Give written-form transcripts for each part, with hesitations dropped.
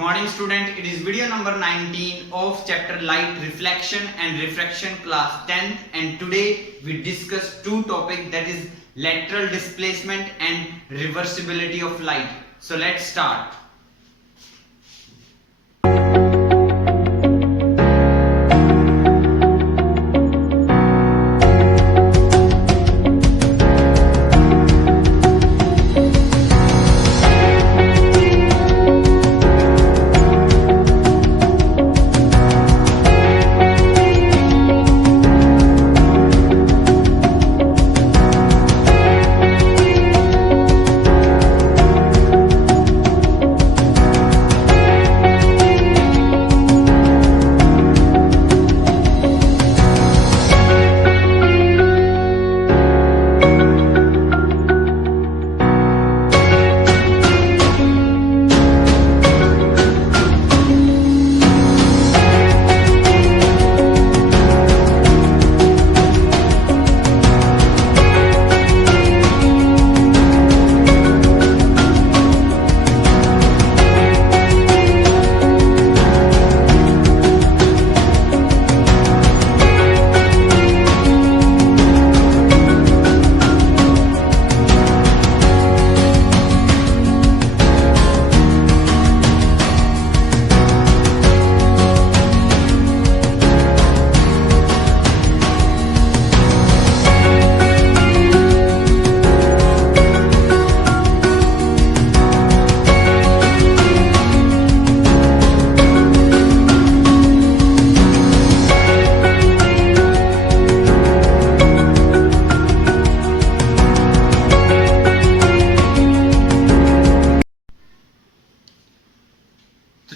morning student, it is video number 19 of chapter light reflection and refraction class 10th, and today we discuss two topics, that is lateral displacement and reversibility of light. So let's start.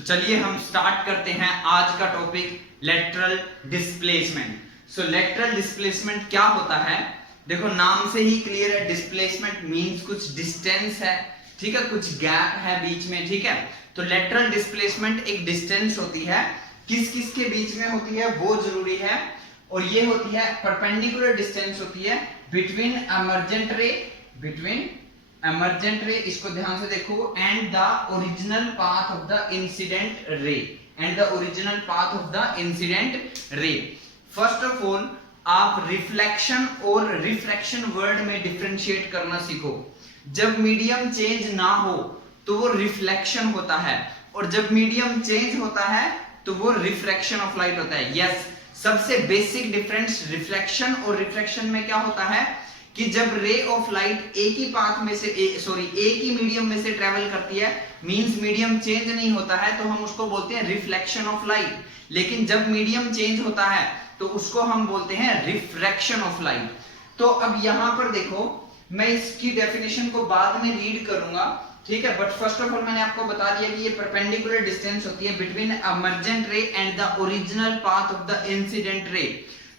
चलिए हम start करते हैं आज का topic lateral displacement. सो lateral displacement क्या होता है, देखो नाम से ही क्लियर है, डिस्प्लेसमेंट मींस कुछ डिस्टेंस है, ठीक है, कुछ गैप है बीच में, ठीक है। तो लेटरल डिस्प्लेसमेंट एक डिस्टेंस होती है, किस किस के बीच में होती है वो जरूरी है, और ये होती है परपेंडिकुलर डिस्टेंस होती है बिटवीन एमर्जेंट रे, इसको ध्यान से देखो, and the original path of the incident ray, first of all आप रिफ्लेक्शन और रिफ्रैक्शन वर्ड में डिफरेंशिएट करना सीखो। जब मीडियम चेंज ना हो तो वो रिफ्लेक्शन होता है, और जब मीडियम चेंज होता है तो वो रिफ्रैक्शन ऑफ लाइट होता है। यस, सबसे बेसिक डिफरेंस रिफ्लेक्शन और रिफ्रैक्शन में क्या होता है कि जब रे ऑफ लाइट एक ही पाथ में से एक ही मीडियम में से ट्रेवल करती है, मींस मीडियम चेंज नहीं होता है, तो हम उसको बोलते हैं रिफ्लेक्शन ऑफ लाइट। लेकिन जब मीडियम चेंज होता है तो उसको हम बोलते हैं रिफ्रैक्शन ऑफ लाइट। तो अब यहां पर देखो, मैं इसकी डेफिनेशन को बाद में रीड करूंगा, ठीक है, बट फर्स्ट ऑफ ऑल मैंने आपको बता दिया कि ये परपेंडिकुलर डिस्टेंस होती है बिटवीन एमर्जेंट रे and the original path of the incident ray.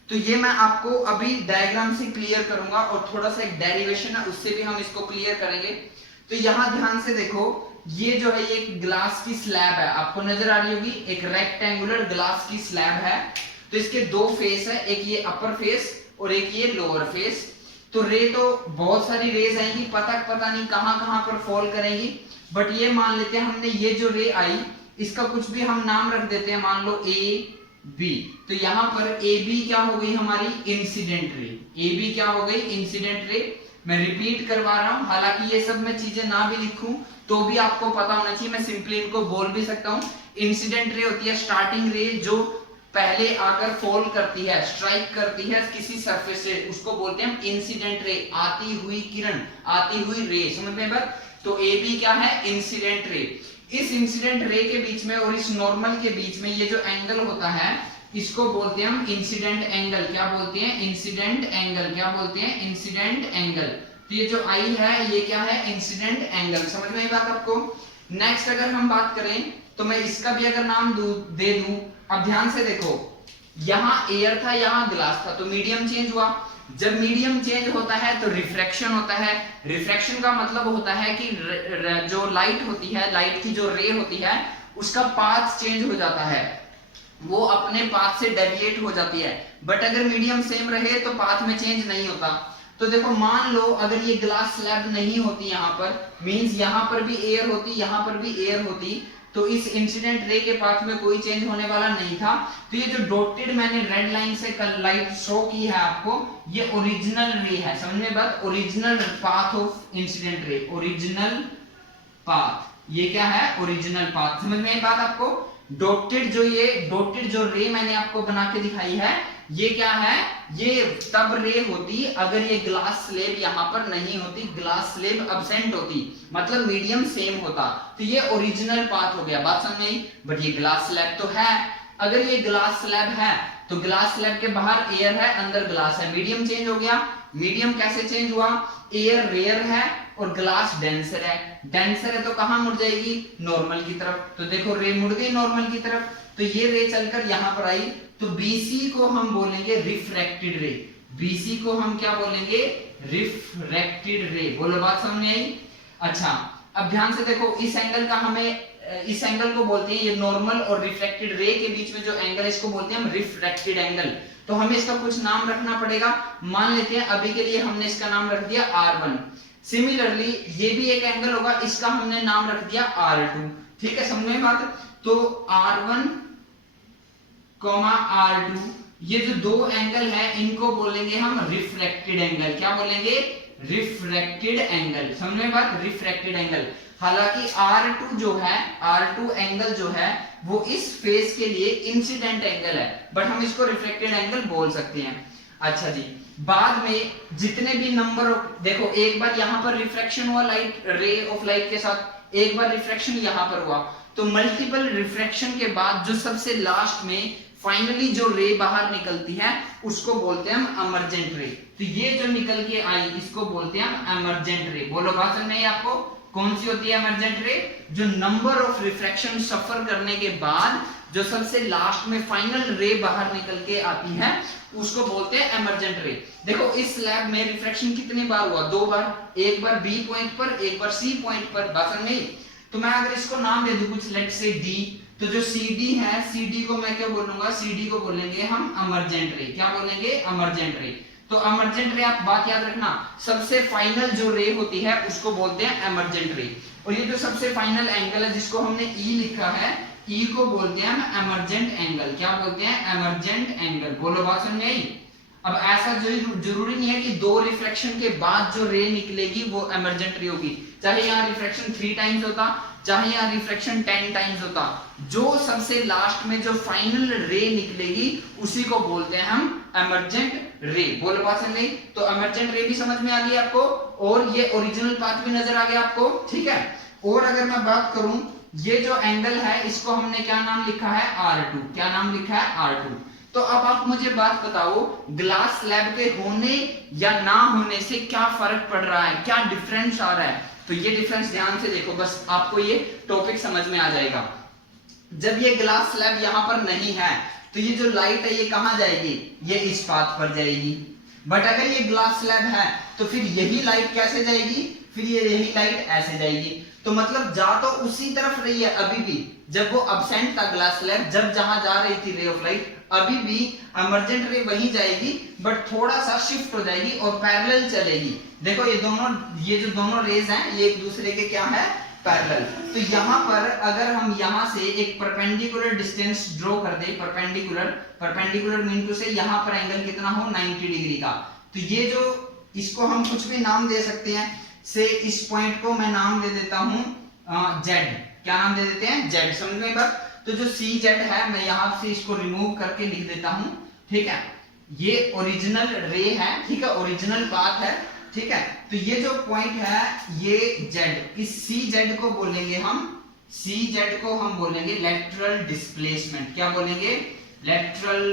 तो ये मैं आपको अभी डायग्राम से क्लियर करूंगा, और थोड़ा सा एक डेरिवेशन है उससे भी हम इसको क्लियर करेंगे। तो यहां ध्यान से देखो, ये जो है ये ग्लास की स्लैब है, आपको नजर आ रही होगी, एक रेक्टेंगुलर ग्लास की स्लैब है। तो इसके दो फेस है, एक ये अपर फेस और एक ये लोअर फेस। तो रे तो बहुत सारी रेज आएंगी, पता नहीं कहां पर फॉल करेंगी, बट ये मान लेते हैं हमने ये जो रे आई इसका कुछ भी हम नाम रख देते हैं, मान लो ए बी। तो यहां पर ए बी क्या हो गई हमारी इंसिडेंट रे, ए बी क्या हो गई इंसिडेंट रे। मैं रिपीट करवा रहा हूं, हालांकि ये सब मैं चीजें ना भी लिखूं तो भी आपको पता होना चाहिए, मैं सिंपली इनको बोल भी सकता हूं। इंसिडेंट रे होती है स्टार्टिंग रे जो पहले आकर फॉल करती है, स्ट्राइक करती है किसी सरफेस से, उसको बोलते हैं इंसिडेंट रे, आती हुई किरण, आती हुई रे, समझ में बात। तो ए बी क्या है इंसिडेंट रे। इस इंसिडेंट रे के बीच में और इस नॉर्मल के बीच में ये जो एंगल होता है इसको बोलते हैं हम इंसिडेंट एंगल। क्या बोलते हैं इंसिडेंट एंगल, क्या बोलते हैं इंसिडेंट एंगल। तो ये जो आई है ये क्या है इंसिडेंट एंगल, समझ में आई बात आपको। नेक्स्ट अगर हम बात करें तो मैं इसका भी अगर नाम दे दूं, अब ध्यान से देखो, यहां एयर था यहां ग्लास था, तो मीडियम चेंज हुआ। जब मीडियम चेंज होता है तो रिफ्रैक्शन होता है। रिफ्रैक्शन का मतलब होता है कि जो लाइट होती है, लाइट की जो रे होती है उसका पाथ चेंज हो जाता है, वो अपने पाथ से डेविएट हो जाती है। बट अगर मीडियम सेम रहे तो पाथ में चेंज नहीं होता। तो देखो मान लो अगर ये ग्लास स्लैब नहीं होती यहाँ पर, मींस यहाँ पर भी एयर होती, यहाँ पर भी एयर होती, तो इस इंसिडेंट रे के पाथ में कोई चेंज होने वाला नहीं था। तो ये जो डॉटेड मैंने रेड लाइन से लाइट शो की है आपको, ये ओरिजिनल रे है। समझ में बात, original path of incident ray, original path, ये क्या है, ओरिजिनल पाथ। समझ में बात आपको। डॉटेड जो रे मैंने आपको बना के दिखाई है, ये क्या है, ये तब रे होती अगर ये ग्लास स्लेब यहां पर नहीं होती, ग्लास स्लेब अब्सेंट होती, मतलब मीडियम सेम होता, तो ये ओरिजिनल पाथ हो गया। बात समझ में आई। बट ये ग्लास स्लैब तो है, अगर ये ग्लास स्लैब है तो ग्लास स्लैब के बाहर एयर है, अंदर ग्लास है, मीडियम चेंज हो गया। मीडियम कैसे चेंज हुआ, एयर रेयर है और ग्लास डेंसर है। डेंसर है तो कहां मुड़ जाएगी, नॉर्मल की तरफ। तो देखो रे मुड़ गई नॉर्मल की तरफ, तो ये रे चलकर यहां पर आई, तो BC को हम बोलेंगे रिफ्रैक्टेड रे। BC को हम क्या बोलेंगे, रिफ्रैक्टेड रे। बोलो बात समझ में आई। अच्छा अब ध्यान से देखो, इस एंगल का हमें, इस एंगल को बोलते हैं, ये नॉर्मल और रिफ्लेक्टेड रे के बीच में जो एंगल है इसको बोलते हैं हम रिफ्रैक्टेड एंगल। तो हमें इसका कुछ नाम रखना पड़ेगा। मान लेते हैं अभी के लिए हमने इसका नाम रख दिया R1। सिमिलरली ये भी एक एंगल होगा, इसका हमने नाम रख दिया R2। ठीक है, समझ में बात। तो R1 R2, ये जो दो एंगल है इनको बोलेंगे हम रिफ्रैक्टेड एंगल। क्या बोलेंगे, रिफ्रैक्टेड एंगल। समझ में बात, रिफ्रैक्टेड एंगल। हालांकि R2 जो है, R2 एंगल जो है वो इस फेस के लिए इंसिडेंट एंगल है, बट हम इसको रिफ्लेक्टेड एंगल बोल सकते हैं। अच्छा जी, बाद में जितने भी नंबर, देखो एक बार यहां पर रिफ्रैक्शन हुआ लाइट, रे ऑफ लाइट के साथ, एक बार रिफ्रैक्शन यहां पर हुआ, तो मल्टीपल रिफ्रैक्शन के बाद जो सबसे लास्ट में फाइनली जो रे बाहर निकलती है उसको बोलते हैं हम एमर्जेंट रे। तो ये जो निकल के आई इसको बोलते हैं हम एमर्जेंट रे। बोलो बात समझ में आई आपको, कौन सी होती है एमर्जेंट रे, जो नंबर ऑफ रिफ्रैक्शन सफर करने के बाद जो सबसे लास्ट में फाइनल रे बाहर निकल के आती है उसको बोलते हैं एमर्जेंट रे। देखो इस स्लैब में रिफ्रैक्शन कितनी बार हुआ, दो बार, एक बार B पॉइंट पर, एक बार C पॉइंट पर। बात समझ में। तो मैं अगर इसको नाम दे दूं कुछ, लेट से D, तो जो CD है, CD को मैं क्या बोलूंगा, CD को बोलेंगे हम एमर्जेंट रे। क्या बोलेंगे, एमर्जेंट रे। तो एमर्जेंट रे आप बात याद रखना, सबसे फाइनल जो रे होती है उसको बोलते हैं एमर्जेंट रे। और ये जो सबसे फाइनल एंगल है जिसको हमने E लिखा है, E को बोलते हैं हम एमर्जेंट एंगल। क्या बोलते हैं, एमर्जेंट एंगल। बोलो बात समझ में आई। अब ऐसा जरूरी नहीं है कि दो रिफ्लेक्शन के बाद जो रे निकलेगी वो एमर्जेंट रे होगी, चाहे यहाँ रिफ्लेक्शन 3 टाइम्स होता, चाहे यहाँ रिफ्लेक्शन 10 टाइम्स होता, जो सबसे लास्ट में जो फाइनल रे निकलेगी उसी को बोलते हैं हम एमर्जेंट रे। बोलो बात समझ में। तो एमर्जेंट रे भी समझ में आ गई आपको, और ये ओरिजिनल पाथ भी नजर आ गया आपको। ठीक है, और अगर मैं बात करूं, ये जो एंगल है इसको हमने क्या नाम लिखा है, R2। क्या नाम लिखा है, R2। तो अब आप मुझे बात बताओ, ग्लास स्लैब के होने या ना होने से क्या फर्क पड़ रहा है, क्या डिफरेंस आ रहा है। तो ये डिफरेंस ध्यान से देखो, बस आपको ये टॉपिक समझ में आ जाएगा। जब ये ग्लास स्लैब यहां पर नहीं है तो ये जो लाइट है ये कहां जाएगी, ये इस पाथ पर जाएगी। बट अगर ये ग्लास स्लैब है तो फिर यही लाइट कैसे जाएगी, फिर ये यही लाइट ऐसे जाएगी। तो मतलब जा तो उसी तरफ रही है अभी भी, जब वो अब्सेंट था ग्लास स्लैब, जब जहां जा रही थी रे ऑफ लाइट, अभी भी एमर्जेंट रे वहीं जाएगी, बट थोड़ा सा शिफ्ट हो जाएगी और पैरेलल चलेगी। देखो ये जो दोनों रेज हैं ये एक दूसरे के क्या है, पैरेलल। तो यहाँ पर अगर हम यहाँ से एक परपेंडिकुलर डिस्टेंस ड्रॉ कर दे, परपेंडिकुलर मीन टू से यहाँ पर एंगल कितना हो, 90 डिग्री का। तो ये जो, इसको हम कुछ भी नाम दे सकते हैं, से इस पॉइंट को मैं नाम दे देता हूं Z। क्या नाम दे देते हैं, Z। समझ में बात। तो जो CZ है मैं यहां से इसको रिमूव करके लिख देता हूं। ठीक है, ये ओरिजिनल रे है, ठीक है, ओरिजिनल पाथ है। ठीक है, तो ये जो पॉइंट है ये Z, इस CZ को बोलेंगे हम, CZ को हम बोलेंगे लेटरल डिस्प्लेसमेंट। क्या बोलेंगे, लेटरल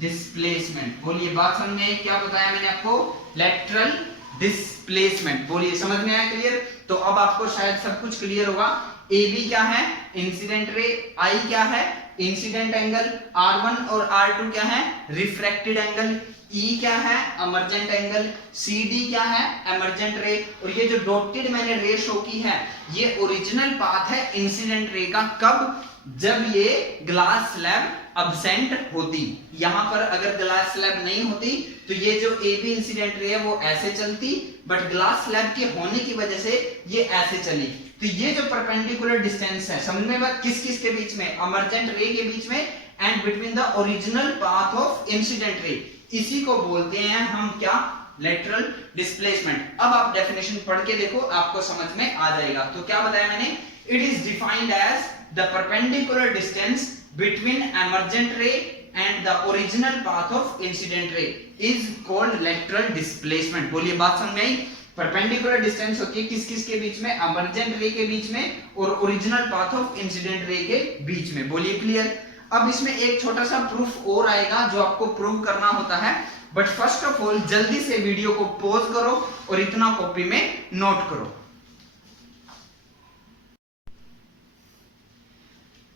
डिस्प्लेसमेंट। बोलिए बात समझ में, क्या बताया मैंने आपको, लेटरल डिस्प्लेसमेंट। बोलिए समझ में आया, क्लियर। तो अब आपको शायद सब कुछ क्लियर होगा। AB क्या है, इंसिडेंट रे, I क्या है, इंसिडेंट एंगल, R1 और R2 क्या है, रिफ्रैक्टेड एंगल, E क्या है, एमर्जेंट एंगल, CD क्या है, एमर्जेंट रे, और ये जो डॉटेड मैंने रे शो की है ये ओरिजिनल पाथ है इंसिडेंट रे का। कब, जब ये ग्लास स्लैब अब्सेंट होती। यहाँ पर अगर ग्लास स्लैब नहीं होती तो ये जो ए बी इंसिडेंट रे है वो ऐसे चलती, बट ग्लास स्लैब के होने की वजह से ये ऐसे चली। तो ये जो परपेंडिकुलर डिस्टेंस है, समझ में बात, किस किस के बीच में, इमर्जेंट रे के बीच में and between the original path of incident ray, इसी को बोलते हैं हम क्या, लेटरल डिस्प्लेसमेंट। अब आप डेफिनेशन पढ़ के देखो, आपको समझ में आ जाएगा। तो क्या बताया मैंने, it is defined as the perpendicular distance between emergent ray and the original path of incident ray is called lateral displacement। बोलिए बात समझ में आई। परपेंडिकुलर डिस्टेंस होती है किस किस के बीच में, इमर्जेंट रे के बीच में और original path of incident ray के बीच में। बोलिए क्लियर। अब इसमें एक छोटा सा प्रूफ और आएगा जो आपको प्रूव करना होता है, बट फर्स्ट ऑफ ऑल जल्दी से वीडियो को पॉज करो और इतना कॉपी में नोट करो।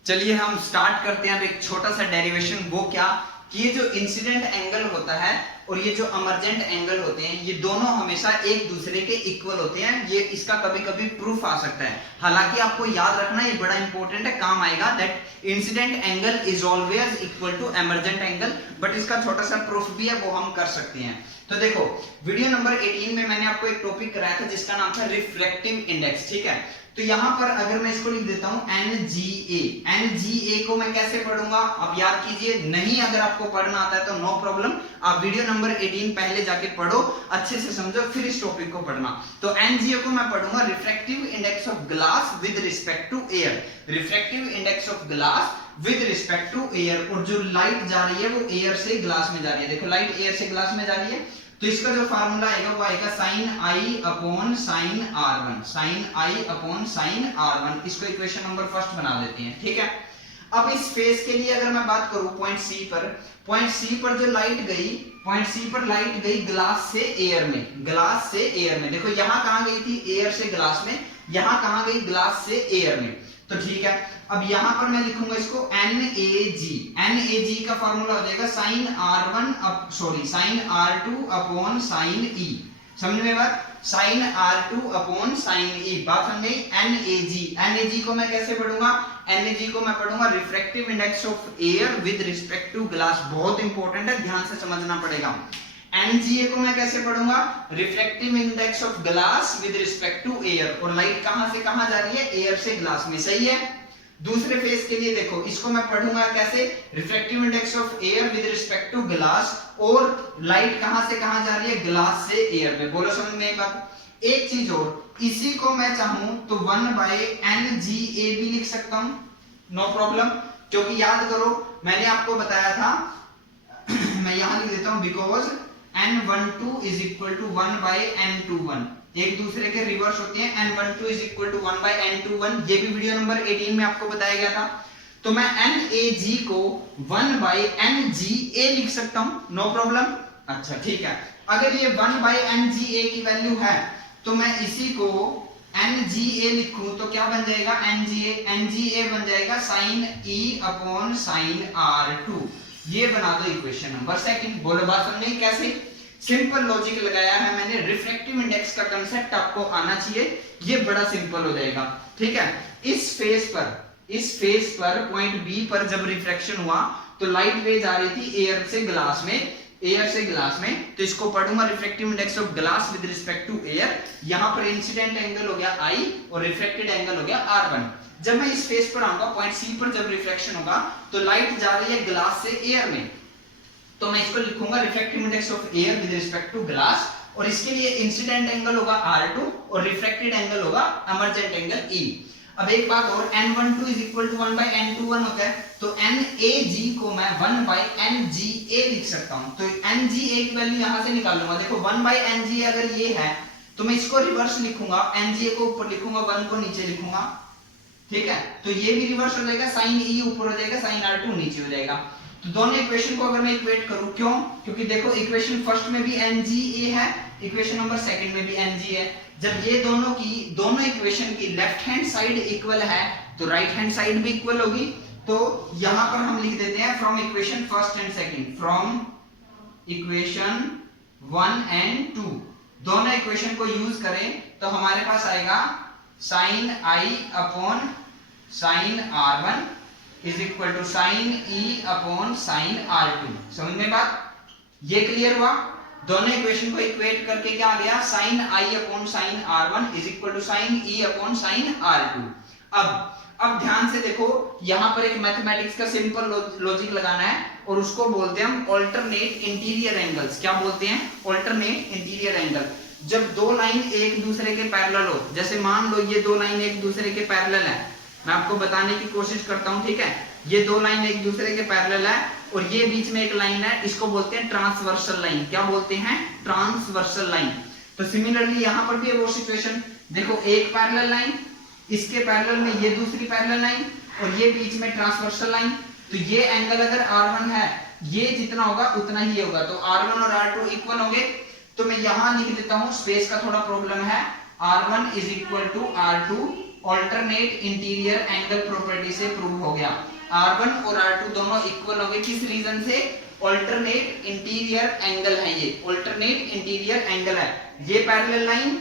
चलिए हम स्टार्ट करते हैं। अब एक छोटा सा डेरिवेशन, वो क्या कि ये जो इंसिडेंट एंगल होता है और ये जो इमर्जेंट एंगल होते हैं, ये दोनों हमेशा एक दूसरे के इक्वल होते हैं। ये इसका कभी कभी प्रूफ आ सकता है, हालांकि आपको याद रखना ये बड़ा इंपॉर्टेंट है, काम आएगा, that incident angle is always equal to emergent angle, but इसका छोटा सा प्रूफ भी है, वो हम कर सकते हैं। तो देखो वीडियो नंबर 18 में मैंने आपको एक टॉपिक कराया था जिसका नाम था रिफ्रैक्टिव इंडेक्स, ठीक है। तो यहां पर अगर मैं इसको लिख देता हूं NGA, NGA को मैं कैसे पढ़ूंगा, अब याद कीजिए, नहीं अगर आपको पढ़ना आता है तो नो प्रॉब्लम, आप वीडियो नंबर 18 पहले जाके पढ़ो, अच्छे से समझो, फिर इस टॉपिक को पढ़ना। तो NGA को मैं पढ़ूंगा refractive index of glass with respect to air, refractive index of glass with respect to air. और जो लाइट जा रही है वो एयर से ग्लास में जा रही है, देखो लाइट एयर से ग्लास में जा रही है, तो इसका जो फार्मूला आएगा वो आएगा sin I upon sin R1, sin I upon sin R1। इसको इक्वेशन नंबर फर्स्ट बना देते हैं, ठीक है। अब इस फेस के लिए अगर मैं बात करूं पॉइंट C पर जो लाइट गई, पॉइंट C पर लाइट गई ग्लास से एयर में, ग्लास से एयर में। देखो यहां कहां गई थी, एयर से ग्लास में, यहां कहां गई, ग्लास से एयर में। तो ठीक है, अब यहां पर मैं लिखूंगा इसको NAG का फार्मूला हो जाएगा sin R2 upon sin E। समझ में बात, sin R2 upon sin E, बात समझ गई। NAG को मैं कैसे पढ़ूंगा, NAG को मैं पढ़ूंगा refractive index of air with respect to glass, बहुत इंपॉर्टेंट है, ध्यान से समझना पड़ेगा। NGA को मैं कैसे पढ़ूंगा, refractive index of glass with respect to air, और लाइट कहां से कहां जा रही है, एयर से ग्लास में, सही है। दूसरे फेस के लिए देखो, इसको मैं पढ़ूंगा कैसे, refractive index of air with respect to glass, और लाइट कहां से कहां जा रही है, ग्लास से एयर में। बोलो समझ में एक बात। एक चीज और, इसी को मैं चाहूं तो 1/NGA भी लिख सकता हूं, नो प्रॉब्लम, क्योंकि याद करो मैंने आपको बताया था मैं यहां लिख देता हूं because N12 is equal to 1/N21, एक दूसरे के रिवर्स होते हैं, N12 is equal to 1/N21, ये भी वीडियो नंबर 18 में आपको बताया गया था। तो मैं NAG को 1/NGA लिख सकता हूं, नो प्रॉब्लम। अच्छा ठीक है, अगर ये 1/NGA की वैल्यू है तो मैं इसी को NGA लिखूं तो क्या बन जाएगा, NGA बन जाएगा sin E upon sin R2। ये बना दो इक्वेशन नंबर सेकंड। बोलो बात समझे कैसे, सिंपल लॉजिक लगाया है मैंने। रिफ्रैक्टिव इंडेक्स का कांसेप्ट आपको आना चाहिए, ये बड़ा सिंपल हो जाएगा, ठीक है। इस फेस पर पॉइंट बी पर जब रिफ्रैक्शन हुआ तो लाइट रे जा रही थी एयर से ग्लास में, तो इसको पढ़ूंगा refractive index of glass with respect to air. यहां पर इंसिडेंट एंगल हो गया I और रिफ्रैक्टेड एंगल हो गया R1। जब मैं इस फेस पर आऊंगा, पॉइंट C पर जब रिफ्लेक्शन होगा तो लाइट जा रही है ग्लास से एयर में, तो मैं इसको लिखूंगा refractive index of air with respect to glass, और इसके लिए इंसिडेंट एंगल होगा R2 और रिफ्रैक्टेड एंगल होगा इमर्जेंट एंगल E। अब एक बात और, N12 is equal to 1/N21 होता है, तो NAG को मैं 1/NGA लिख सकता हूं। तो NGA की वैल्यू यहां से निकाल लूंगा, देखो 1/NGA अगर ये है तो मैं इसको रिवर्स लिखूंगा, NGA को ऊपर लिखूंगा, 1 को नीचे लिखूंगा, ठीक है। तो ये भी रिवर्स हो जाएगा, sin E ऊपर हो जाएगा, sin R2 नीचे हो जाएगा। तो दोनों इक्वेशन को अगर मैं इक्वेट करूं, क्यों, क्योंकि देखो इक्वेशन फर्स्ट में भी NGA है, इक्वेशन नंबर सेकंड में भी NGA है। जब ये दोनों इक्वेशन की लेफ्ट हैंड साइड इक्वल है तो राइट हैंड साइड भी इक्वल होगी। तो यहां पर हम लिख देते हैं from equation first and second, from equation 1 and 2, दोनों इक्वेशन को यूज करें तो हमारे पास आएगा sin I upon sin R1 is equal to sine E upon sine R2। समझ में बात? ये क्लियर हुआ? दोनों इक्वेशन को इक्वेट करके क्या आ गया, sine I upon sine R1 is equal to sine E upon sine R2। अब ध्यान से देखो, यहां पर एक मैथमेटिक्स का सिंपल लॉजिक लगाना है और उसको बोलते हैं हम ऑल्टरनेट इंटीरियर एंगल्स। क्या बोलते हैं? Alternate interior angle. जब दो लाइन एक दूसरे के पैरेलल हो, जैसे मान लो ये दो लाइन एक दूसरे के पैरेलल है, मैं आपको बताने की कोशिश करता हूं, ठीक है? ये दो लाइन एक दूसरे के पैरेलल है और ये बीच में एक लाइन है, इसको बोलते हैं ट्रांसवर्सल लाइन। क्या बोलते हैं? Transversal line. तो सिमिलरली यहां पर भी वो सिचुएशन देखो, एक पैरेलल लाइन, इसके पैरेलल में ये दूसरी पैरेलल लाइन और ये बीच में ट्रांसवर्सल लाइन। तो ये एंगल अगर R1 है, ये जितना होगा उतना ही होगा। तो R1 और R2 इक्वल होंगे। तो मैं यहां लिख देता हूं, स्पेस का थोड़ा प्रॉब्लम है, R1 is equal to R2 alternate interior angle property से प्रूव हो गया। R1 और R2 दोनों इक्वल होंगे। किस रीजन से? ऑल्टरनेट इंटीरियर एंगल है, ये ऑल्टरनेट इंटीरियर एंगल है। ये पैरेलल लाइन,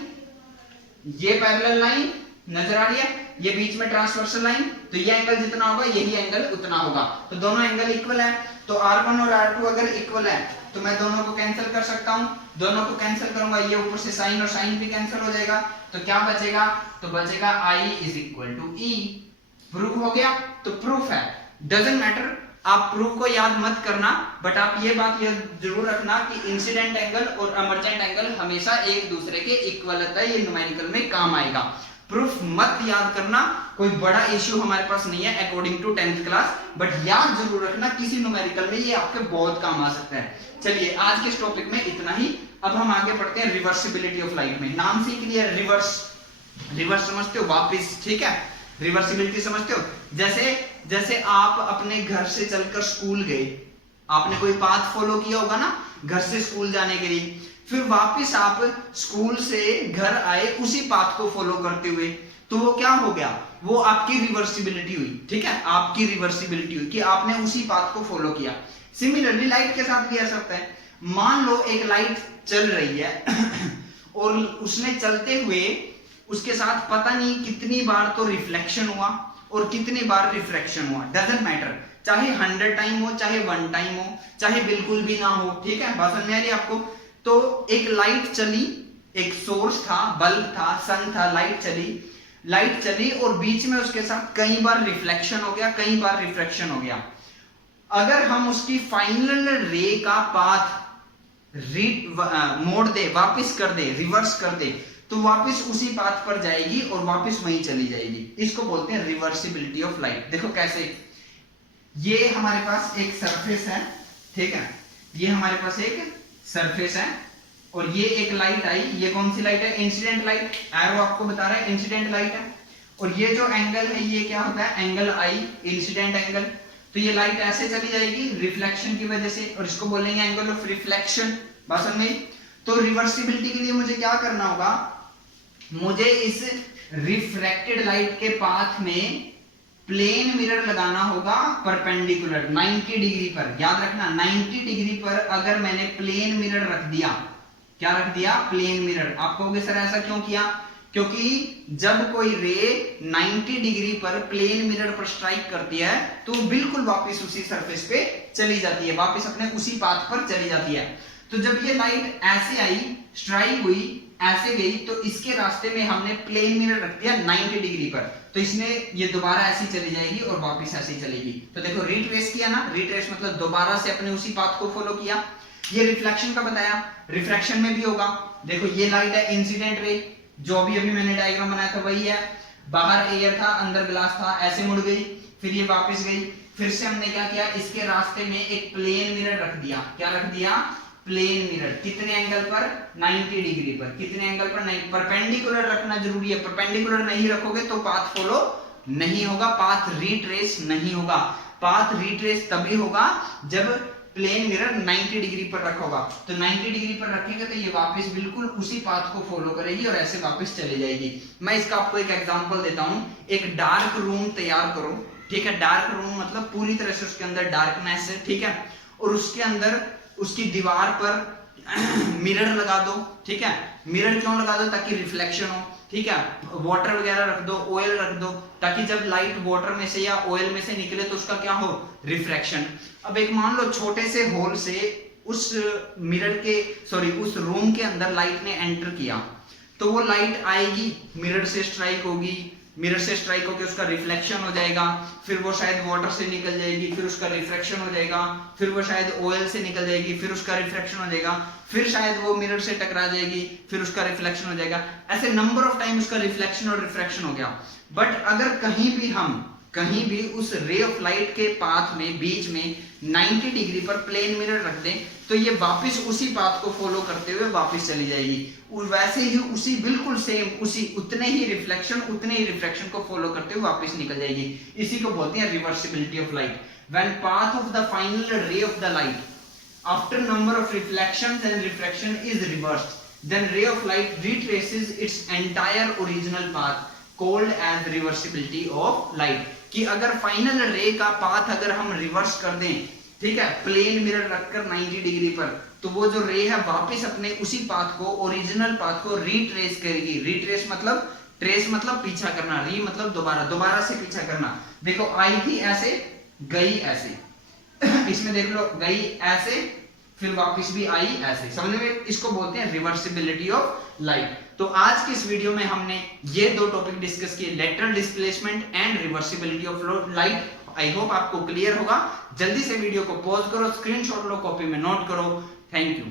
ये पैरेलल लाइन नजर आ रही है, ये बीच में ट्रांसवर्सल लाइन, तो ये एंगल जितना होगा यही एंगल उतना होगा। तो दोनों एंगल इक्वल है। तो R1 और R2 अगर इक्वल है तो मैं दोनों को कैंसिल कर सकता हूं। दोनों को कैंसिल करूंगा, ये ऊपर से साइन और साइन भी कैंसिल हो जाएगा। तो क्या बचेगा? तो बचेगा I is equal to E। Proof हो गया। तो प्रूफ है, डजंट मैटर, आप प्रूफ को याद मत करना, बट आप ये बात जरूर रखना कि इंसिडेंट एंगल और इमर्जेंट एंगल हमेशा एक दूसरे के इक्वल होता है। ये न्यूमेरिकल में काम आएगा। प्रूफ मत याद करना, कोई बड़ा इश्यू हमारे पास नहीं है according to 10th class, but याद जरूर रखना किसी न्यूमेरिकल में ये आपके बहुत काम आ सकता है। चलिए आज के इस टॉपिक में इतना ही। अब हम आगे बढ़ते हैं रिवर्सिबिलिटी ऑफ लाइट में। नाम से क्लियर, रिवर्स, रिवर्स समझते हो? वापस, ठीक है? रिवर्सिबिलिटी समझते हो? जैसे आप अपने घर से चलकर स्कूल गए, आपने कोई पाथ फॉलो किया होगा ना घर से स्कूल जाने के लिए, फिर वापस आप स्कूल से घर आए उसी पाथ को फॉलो करते हुए, तो वो क्या हो गया? वो आपकी रिवर्सिबिलिटी हुई, ठीक है? आपकी रिवर्सिबिलिटी हुई कि आपने उसी पाथ को फॉलो किया। सिमिलरली लाइट के साथ भी ऐसा होता है। मान लो एक लाइट चल रही है और उसने चलते हुए उसके साथ पता नहीं कितनी बार तो रिफ्लेक्शन हुआ और कितनी बार रिफ्रैक्शन हुआ, डजंट मैटर, चाहे 100 टाइम हो, चाहे 1 टाइम हो, चाहे बिल्कुल भी ना हो, ठीक है? बात समझ में आ रही है आपको? तो एक लाइट चली, एक सोर्स था, बल्ब था, सन था, लाइट चली और बीच में उसके साथ कई बार रिफ्लेक्शन हो गया, कई बार रिफ्रैक्शन हो गया। अगर हम उसकी फाइनल रे का पाथ मोड़ दे, वापस कर दे, रिवर्स कर दे, तो वापस उसी पाथ पर जाएगी और वापस वहीं चली जाएगी। इसको बोलते हैं रिवर्सिबिलिटी ऑफ लाइट। देखो कैसे, ये हमारे पास एक सरफेस है, ठीक है? ये हमारे पास एक सरफेस है और ये एक लाइट आई, ये कौन सी लाइट है? Incident light. एरो आपको बता रहा है इंसिडेंट लाइट है। और ये जो एंगल है ये क्या होता है? एंगल आई, इंसिडेंट एंगल। तो ये लाइट ऐसे चली जाएगी रिफ्लेक्शन की वजह से और इसको बोलेंगे एंगल ऑफ रिफ्लेक्शन। बात समझ में? तो रिवर्सिबिलिटी के लिए मुझे क्या करना होगा? मुझे इस रिफ्रैक्टेड लाइट के पाथ में प्लेन मिरर लगाना होगा परपेंडिकुलर 90 डिग्री पर। याद रखना 90 डिग्री पर अगर मैंने प्लेन मिरर रख दिया, क्या रख दिया? Plane mirror. आप कहोगे सर ऐसा क्यों किया? क्योंकि जब कोई रे 90 डिग्री पर प्लेन मिरर पर स्ट्राइक करती है तो बिल्कुल वापस उसी सरफेस पे चली जाती है, वापस अपने उसी पाथ पर चली जाती है। तो जब ये लाइट ऐसे आई, स्ट्राइक हुई, ऐसे गई, तो इसके रास्ते में हमने प्लेन मिरर रख दिया 90 डिग्री पर, तो इसने ये दोबारा ऐसी चली जाएगी और वापस ऐसी चलेगी। तो देखो रिट्रेस किया ना, रिट्रेस मतलब दोबारा से अपने उसी पाथ को फॉलो किया। ये रिफ्लेक्शन का बताया, रिफ्रैक्शन में भी होगा। देखो ये लाइट है इंसिडेंट रे, जो भी अभी मैंने डायग्राम बनाया था वही है। बाहर एयर था, अंदर ग्लास था, ऐसे मुड़ गई, फिर ये वापस गई, फिर से हमने क्या किया? इसके रास्ते में एक प्लेन मिरर रख दिया। क्या रख दिया? Plane mirror. कितने एंगल पर? 90 डिग्री पर। कितने एंगल पर? नहीं, परपेंडिकुलर रखना जरूरी है। परपेंडिकुलर नहीं रखोगे तो पाथ फॉलो नहीं होगा, पाथ रिट्रेस नहीं होगा। पाथ रिट्रेस तभी होगा जब प्लेन मिरर 90 डिग्री पर रखा होगा। तो 90 डिग्री पर रखेंगे तो ये वापस बिल्कुल उसी पाथ को फॉलो करेगी और ऐसे वापस चली जाएगी। मैं इसका आपको एक एग्जांपल देता हूं। एक डार्क रूम तैयार करो, ठीक है? डार्क रूम मतलब पूरी तरह से उसके अंदर डार्कनेस है, ठीक है? और उसके अंदर उसकी दीवार पर मिरर लगा दो, ठीक है? मिरर क्यों लगा दो? ताकि रिफ्लेक्शन हो। ठीक है, वाटर वगैरह रख दो, ऑयल रख दो, ताकि जब लाइट वाटर में से या ऑयल में से निकले तो उसका क्या हो, रिफ्रैक्शन। अब एक मान लो छोटे से होल से उस मिरर के उस रूम के अंदर लाइट ने एंटर किया, तो वो लाइट आएगी, मिरर से स्ट्राइक होगी, मिरर से स्ट्राइक होकर उसका रिफ्लेक्शन हो जाएगा, फिर वो शायद वाटर से निकल जाएगी, फिर उसका रिफ्रैक्शन हो जाएगा, फिर वो शायद ऑयल से निकल जाएगी, फिर उसका रिफ्रैक्शन हो जाएगा, फिर शायद वो मिरर से टकरा जाएगी, फिर उसका रिफ्लेक्शन हो जाएगा। ऐसे नंबर ऑफ टाइम उसका रिफ्लेक्शन और रिफ्रैक्शन हो गया। बट अगर कहीं भी उस रे ऑफ लाइट के पाथ में बीच में 90 डिग्री पर प्लेन मिरर रख दें, तो ये वापस उसी पाथ को फॉलो करते हुए वापस चली जाएगी, और वैसे ही उसी बिल्कुल सेम उतने ही रिफ्लेक्शन को फॉलो करते हुए वापस निकल जाएगी। इसी को बोलते हैं reversibility of light. When path of the final ray of the light after number of reflections and refraction is reversed, then ray of light retraces its entire original path called as reversibility of light। कि अगर final रे का path अगर हम reverse कर दें, ठीक है, प्लेन मिरर रखकर 90 डिग्री पर, तो वो जो रे है वापस अपने उसी पाथ को, ओरिजिनल पाथ को रिट्रेस करेगी। रिट्रेस मतलब, ट्रेस मतलब पीछा करना, री मतलब दोबारा से पीछा करना। देखो आई थी ऐसे, गई ऐसे इसमें देख लो गई ऐसे, फिर वापस भी आई ऐसे, समझ में? इसको बोलते हैं रिवर्सिबिलिटी ऑफ लाइट। तो आज की इस वीडियो में हमने ये दो टॉपिक डिस्कस किए, lateral displacement and reversibility of light. I hope आपको क्लियर होगा। जल्दी से वीडियो को पॉज करो, स्क्रीनशॉट लो, कॉपी में नोट करो। Thank you.